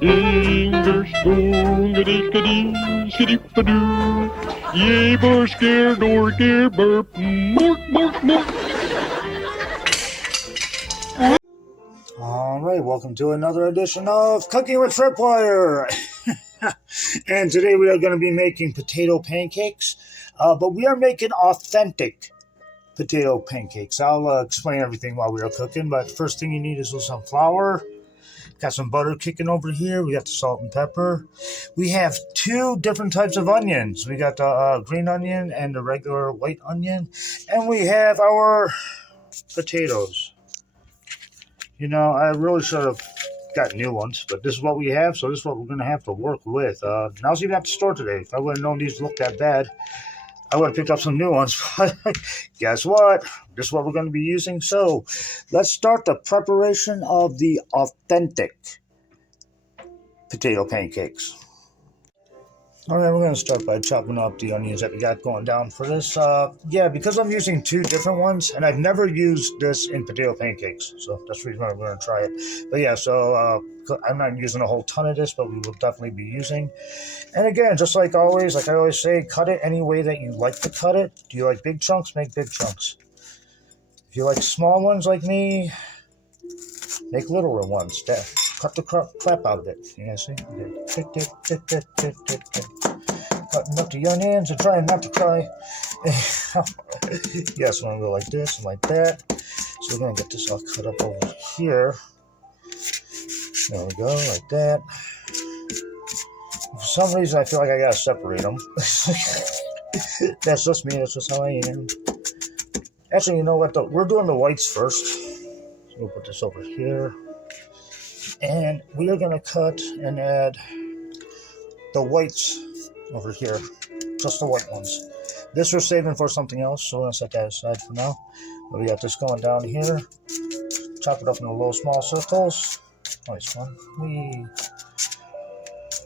Ding, spoon, gadee, skiddy-padoo. Yay, bar, scare, door, scare, burp, mork, mork, mork. All right, welcome to another edition of Cooking with Tripwire. And today we are going to be making potato pancakes, but we are making authentic potato pancakes. I'll explain everything while we are cooking, but first thing you need is some flour. Got some butter kicking over here. We got the salt and pepper. We have two different types of onions. We got the green onion and the regular white onion. And we have our potatoes. You know, I really should have got new ones, but this is what we have, so this is what we're going to have to work with. I was even at the store today. If I would have known these looked that bad, I would have picked up some new ones, but guess what? This is what we're going to be using. So let's start the preparation of the authentic potato pancakes. All right, we're going to start by chopping up the onions that we got going down for this. Because I'm using two different ones, and I've never used this in potato pancakes, so that's the reason why we're going to try it. But yeah, so I'm not using a whole ton of this, but we will definitely be using. And again, just like I always say, cut it any way that you like to cut it. Do you like big chunks? Make big chunks. If you like small ones like me, make littler ones. Cut the crap out of it. You guys see? Cutting up the onions and trying not to cry. Yes, I'm going to go like this and like that. So we're going to get this all cut up over here. There we go, like that. For some reason, I feel like I got to separate them. That's just me. That's just how I am. Actually, you know what? We're doing the whites first. So we'll put this over here. And we are going to cut and add the whites over here. Just the white ones. This we're saving for something else, so we're going to set that aside for now. But we got this going down here. Chop it up into little small circles. Nice one.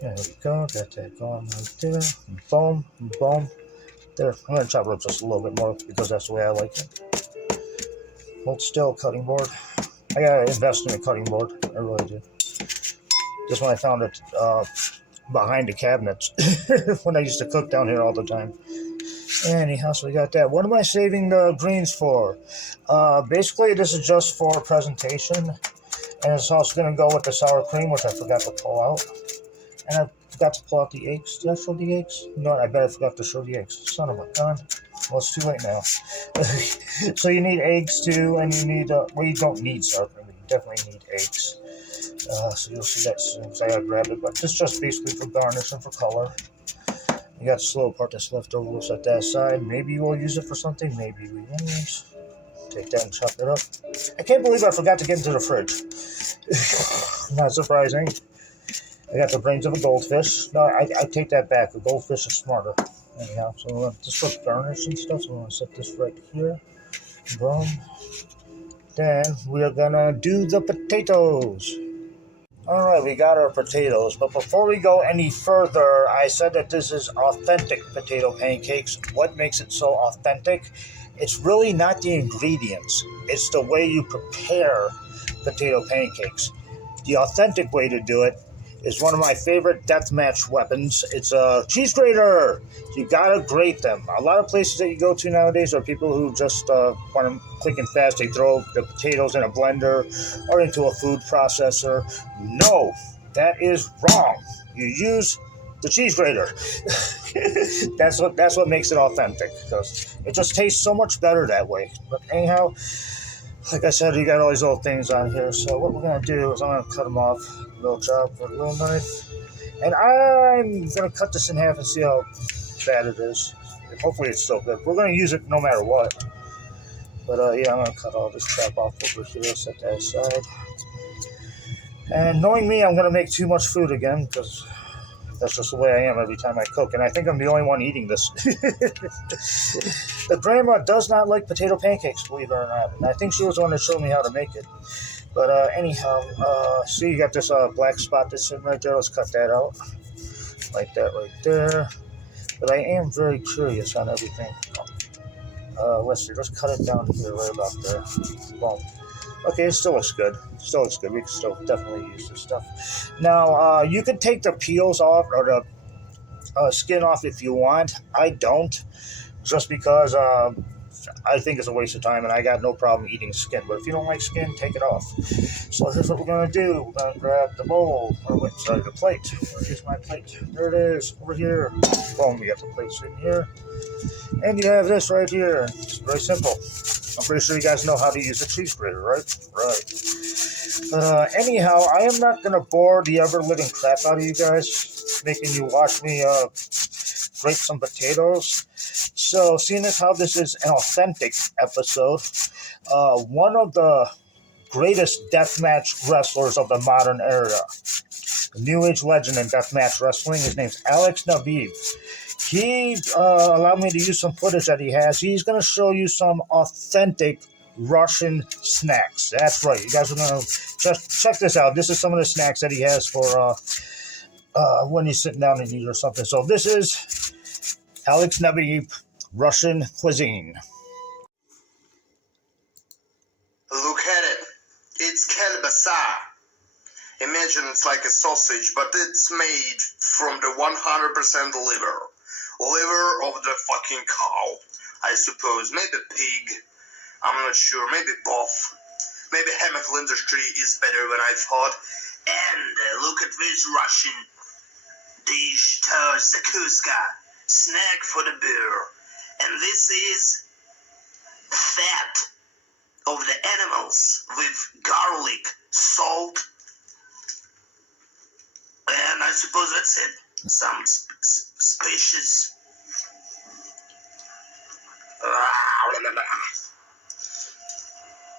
There we go. Got that going right there. And boom. And boom. There. I'm going to chop it up just a little bit more because that's the way I like it. Hold still, cutting board. I gotta invest in a cutting board. I really do. This one I found it behind the cabinets when I used to cook down here all the time. Anyhow, so we got that. What am I saving the greens for? Basically, this is just for presentation. And it's also going to go with the sour cream, which I forgot to pull out. And I forgot to pull out the eggs. Did I show the eggs? No, I bet I forgot to show the eggs. Son of a gun. Well, it's too late now. So you need eggs too, and you need, well, you don't need sour cream, but you definitely need eggs. So you'll see that soon, so I gotta grab it, but this is just basically for garnish and for color. You got the slow part that's left over, we'll set that aside. Maybe we'll use it for something, maybe we won't. Take that and chop it up. I can't believe I forgot to get into the fridge. Not surprising. I got the brains of a goldfish. No, I take that back. A goldfish is smarter. Anyhow, so we're just for garnish and stuff, so we're going to set this right here. Boom. Then we are going to do the potatoes. Alright, we got our potatoes, but before we go any further, I said that this is authentic potato pancakes. What makes it so authentic? It's really not the ingredients. It's the way you prepare potato pancakes. The authentic way to do it is one of my favorite deathmatch weapons. It's a cheese grater. You gotta grate them. A lot of places that you go to nowadays are people who just want them quick and fast. They throw the potatoes in a blender or into a food processor. No, that is wrong. You use the cheese grater. That's what makes it authentic, because it just tastes so much better that way. But anyhow, like I said, you got all these little things on here. So what we're gonna do is I'm gonna cut them off. Little chop with a little knife, and I'm gonna cut this in half and see how bad it is. Hopefully it's still good. We're gonna use it no matter what, but yeah, I'm gonna cut all this chop off over here, set that aside. And knowing me, I'm gonna make too much food again, because that's just the way I am every time I cook, and I think I'm the only one eating this. The grandma does not like potato pancakes, believe it or not, and I think she was the one that showed me how to make it. But anyhow, see, you got this black spot that's sitting right there. Let's cut that out. Like that right there. But I am very curious on everything. Let's see, let's cut it down here, right about there. Boom. Okay, it still looks good. Still looks good. We can still definitely use this stuff. Now, you can take the peels off or the skin off if you want. I don't, just because I think it's a waste of time, and I got no problem eating skin. But if you don't like skin, take it off. So here's what we're gonna do. We're gonna grab the bowl, or wait, sorry, the plate. Here's my plate. There it is, over here. Boom, we got the plates in here, and you have this right here. It's very simple. I'm pretty sure you guys know how to use a cheese grater, right? Right. Anyhow, I am not gonna bore the ever living crap out of you guys, making you watch me grate some potatoes. So, seeing as how this is an authentic episode, one of the greatest deathmatch wrestlers of the modern era, a New Age legend in deathmatch wrestling, his name's Alex Nabiev. He allowed me to use some footage that he has. He's going to show you some authentic Russian snacks. That's right. You guys are going to just check this out. This is some of the snacks that he has for when he's sitting down and eat or something. So this is Alex Nabiev, Russian cuisine. Look at it. It's kielbasa. Imagine it's like a sausage, but it's made from the 100% liver. Liver of the fucking cow, I suppose. Maybe pig. I'm not sure. Maybe both. Maybe chemical industry is better than I thought. And look at this Russian dish, zakuska. Snack for the beer. And this is fat of the animals with garlic, salt, and I suppose that's it. Some species.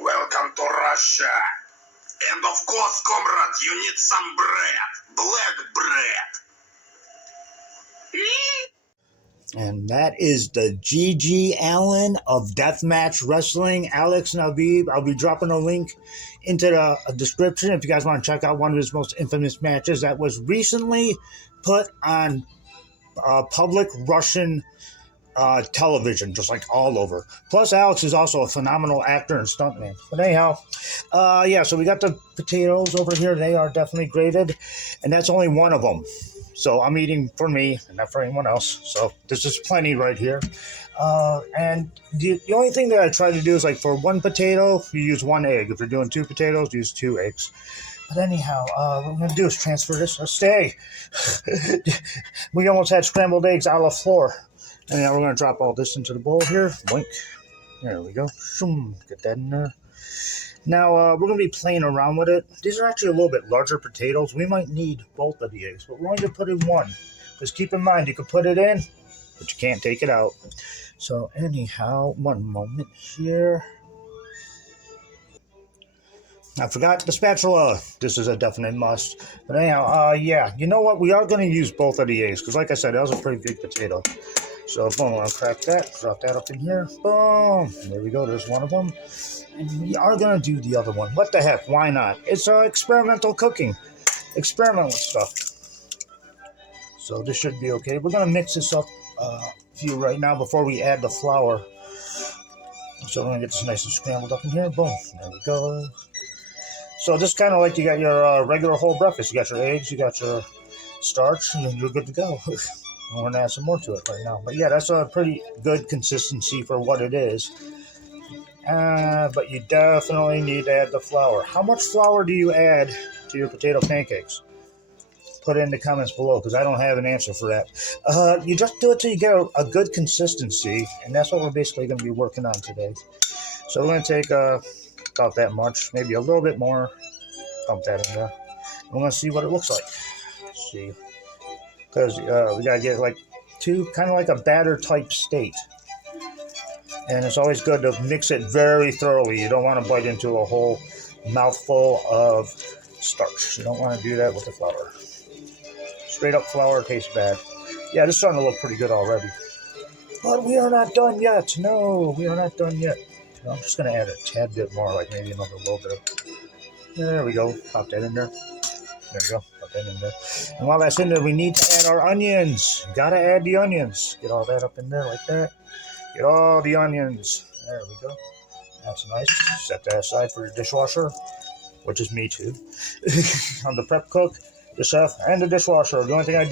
Welcome to Russia. And of course, comrade, you need some bread. Black bread. And that is the G.G. Allen of Deathmatch Wrestling, Alex Nabiev. I'll be dropping a link into the description if you guys want to check out one of his most infamous matches that was recently put on public Russian television, just like all over. Plus, Alex is also a phenomenal actor and stuntman. But anyhow, yeah, so we got the potatoes over here. They are definitely grated, and that's only one of them. So I'm eating for me and not for anyone else. So this is plenty right here. And the only thing that I try to do is, like, for one potato, you use one egg. If you're doing two potatoes, use two eggs. But anyhow, what we're going to do is transfer this. Stay. We almost had scrambled eggs out of the floor. And now we're going to drop all this into the bowl here. Boink. There we go. Get that in there. Now, we're going to be playing around with it. These are actually a little bit larger potatoes. We might need both of the eggs, but we're going to put in one. Just keep in mind, you can put it in, but you can't take it out. So anyhow, one moment here. I forgot the spatula. This is a definite must. But anyhow, yeah, you know what? We are going to use both of the eggs, because like I said, that was a pretty big potato. So boom, I'll crack that, drop that up in here. Boom. There we go. There's one of them. And we are going to do the other one. What the heck? Why not? It's experimental cooking. Experiment with stuff. So this should be okay. We're going to mix this up a few right now before we add the flour. So we're going to get this nice and scrambled up in here. Boom. There we go. So this kind of like you got your regular whole breakfast. You got your eggs, you got your starch, and you're good to go. We're going to add some more to it right now. But yeah, that's a pretty good consistency for what it is. But you definitely need to add the flour. How much flour do you add to your potato pancakes? Put it in the comments below, because I don't have an answer for that. You just do it till you get a good consistency, and that's what we're basically going to be working on today. So we're going to take about that much, maybe a little bit more. Dump that in there. We're going to see what it looks like. Let's see. Because we got to get like kind of like a batter type state. And it's always good to mix it very thoroughly. You don't want to bite into a whole mouthful of starch. You don't want to do that with the flour. Straight up flour tastes bad. Yeah, this is starting to look pretty good already. But we are not done yet. No, we are not done yet. I'm just going to add a tad bit more, like maybe another little bit. There we go. Pop that in there. There we go. Pop that in there. And while that's in there, we need to add our onions. Gotta add the onions. Get all that up in there like that. Get all the onions. There we go. That's nice. Set that aside for your dishwasher, which is me too. On the prep cook, the chef, and the dishwasher. The only thing I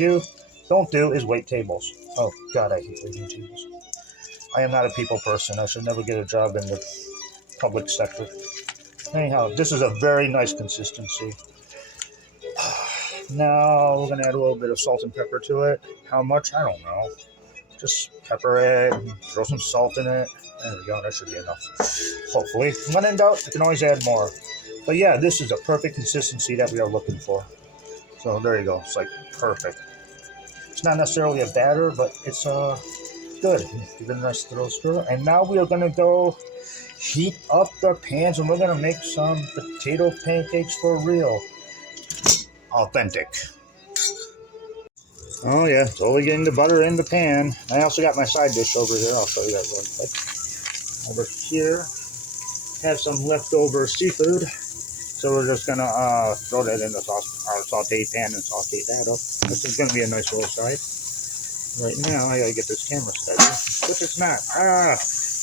don't do is wait tables. Oh God, I hate waiting tables. I am not a people person. I should never get a job in the public sector. Anyhow, this is a very nice consistency. Now we're gonna add a little bit of salt and pepper to it. How much? I don't know. Just pepper it, and throw some salt in it. There we go. That should be enough. Hopefully. When in doubt, you can always add more. But yeah, this is a perfect consistency that we are looking for. So there you go. It's like perfect. It's not necessarily a batter, but it's good. Give it a nice little stir. And now we are gonna go heat up the pans, and we're gonna make some potato pancakes for real. Authentic. Oh yeah, slowly getting the butter in the pan. I also got my side dish over here. I'll show you that real quick. Over here, have some leftover seafood. So we're just gonna throw that in the our saute pan and saute that up. This is gonna be a nice little side. Right now, I gotta get this camera steady, which it's not.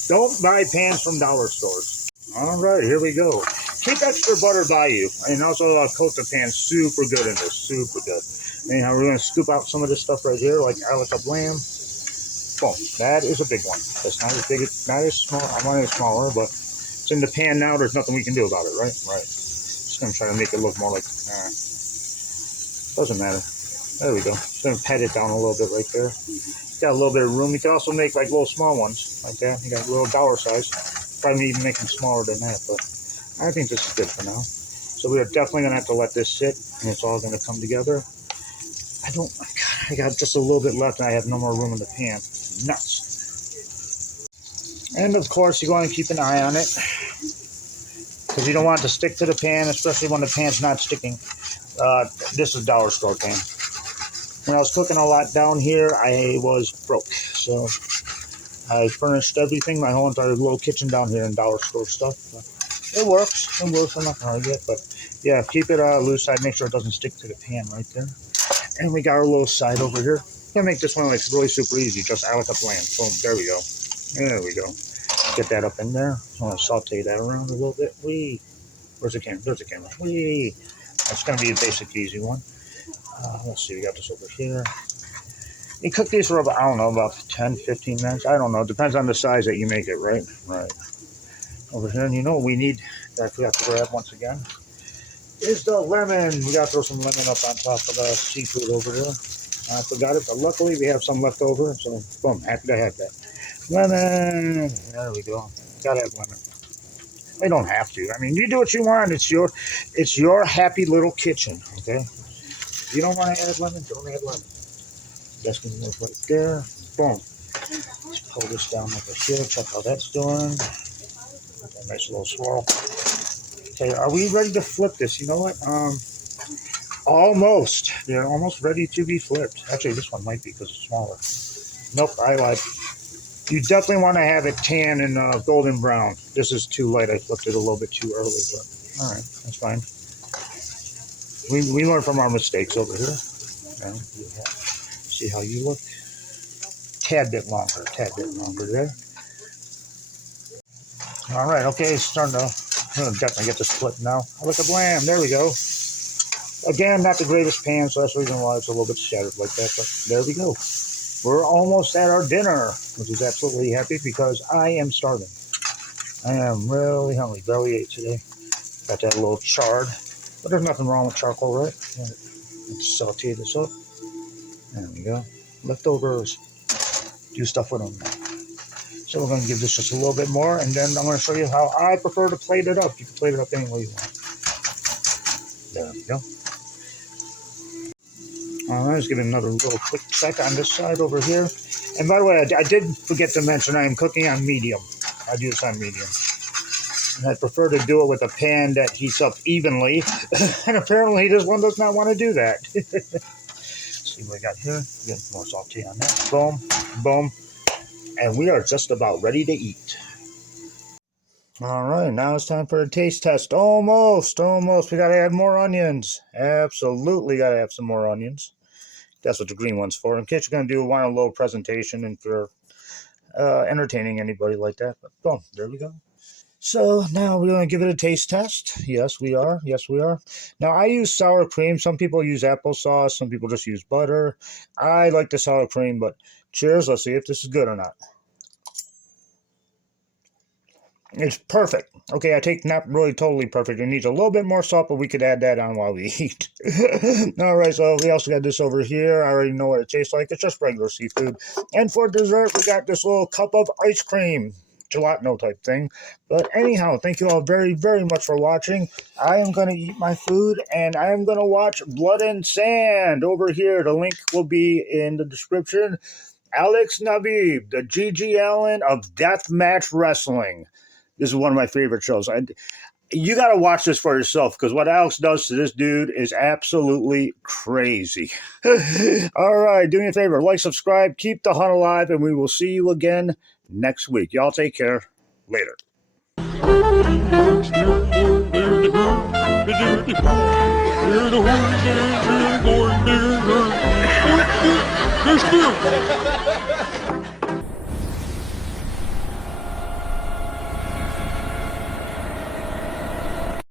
Don't buy pans from dollar stores. All right, here we go. Keep extra butter by you, and also coat the pan super good in this, super good. Anyhow, we're gonna scoop out some of this stuff right here, like Alex Nabiev. Boom, that is a big one. That's not as big, not as small. I want it smaller, but it's in the pan now. There's nothing we can do about it, right? Right. Just gonna try to make it look more like. Doesn't matter. There we go. Just gonna pat it down a little bit right there. Got a little bit of room. You can also make like little small ones like that. You got a little dollar size. Probably even make them smaller than that, but I think this is good for now. So we are definitely gonna have to let this sit, and it's all gonna come together. I got just a little bit left, and I have no more room in the pan. Nuts. And of course, you want to keep an eye on it, because you don't want it to stick to the pan, especially when the pan's not sticking. This is dollar store pan. When I was cooking a lot down here, I was broke, so I furnished everything, my whole entire little kitchen down here in dollar store stuff. But it works. It works. I'm not gonna argue it, but yeah, keep it loose side. Make sure it doesn't stick to the pan right there. And we got our little side over here. I'm gonna make this one like really super easy. Just Alex Nabiev. Boom. There we go. There we go. Get that up in there. I'm gonna saute that around a little bit. Where's the camera? There's the camera. That's gonna be a basic easy one. Let's see. We got this over here. You cook these for about, I don't know, about 10, 15 minutes. I don't know. It depends on the size that you make it, right? Right. Over here, and you know what we need that I forgot to grab once again is the lemon. We gotta throw some lemon up on top of the seafood over there. I forgot it, but luckily we have some left over, so boom, happy to have that. Lemon. There we go. Gotta have lemon. They don't have to. I mean, you do what you want. It's your happy little kitchen, okay? If you don't want to add lemon, don't add lemon. That's gonna look right there. Boom. Let's pull this down over here. Check how that's doing. A nice little swirl. Okay, are we ready to flip this? You know what? Almost. They're almost ready to be flipped. Actually, this one might be because it's smaller. Nope, I lied. You definitely want to have it tan and golden brown. This is too light. I flipped it a little bit too early, but all right, that's fine. We learn from our mistakes over here. See how you look? Tad bit longer there. All right, okay, it's starting to. I'm gonna definitely get this flipped now. Look at blam. There we go. Again, not the greatest pan, so that's the reason why it's a little bit shattered like that. But there we go. We're almost at our dinner, which is absolutely happy because I am starving. I am really hungry. Barely ate today. Got that a little charred, but there's nothing wrong with charcoal, right? Let's saute this up. There we go. Leftovers. Do stuff with them. So we're going to give this just a little bit more, and then I'm going to show you how I prefer to plate it up. You can plate it up any way you want. There we go. All right, let's give it another little quick check on this side over here. And by the way, I did forget to mention I am cooking on medium. I do this on medium. And I prefer to do it with a pan that heats up evenly. And apparently this one does not want to do that. Let's see what we got here. Get more saute on that. Boom, boom. And we are just about ready to eat. All right, now it's time for a taste test. Almost. We got to add more onions. Absolutely got to have some more onions. That's what the green one's for. In case you're going to want a little presentation and for entertaining anybody like that. But boom, there we go. So now we're going to give it a taste test. Yes, we are. Yes, we are. Now I use sour cream. Some people use applesauce. Some people just use butter. I like the sour cream, but cheers. Let's see if this is good or not. It's perfect. Okay, I take not really totally perfect. It needs a little bit more salt, but we could add that on while we eat. All right, so we also got this over here. I already know what it tastes like. It's just regular seafood. And for dessert, we got this little cup of ice cream. Gelato type thing. But anyhow, thank you all very, very much for watching. I am going to eat my food, and I am going to watch Blood and Sand over here. The link will be in the description. Alex Nabiev, the G.G. Allen of Deathmatch Wrestling. This is one of my favorite shows. You got to watch this for yourself because what Alex does to this dude is absolutely crazy. All right, do me a favor, like, subscribe, keep the hunt alive, and we will see you again next week. Y'all take care. Later. There's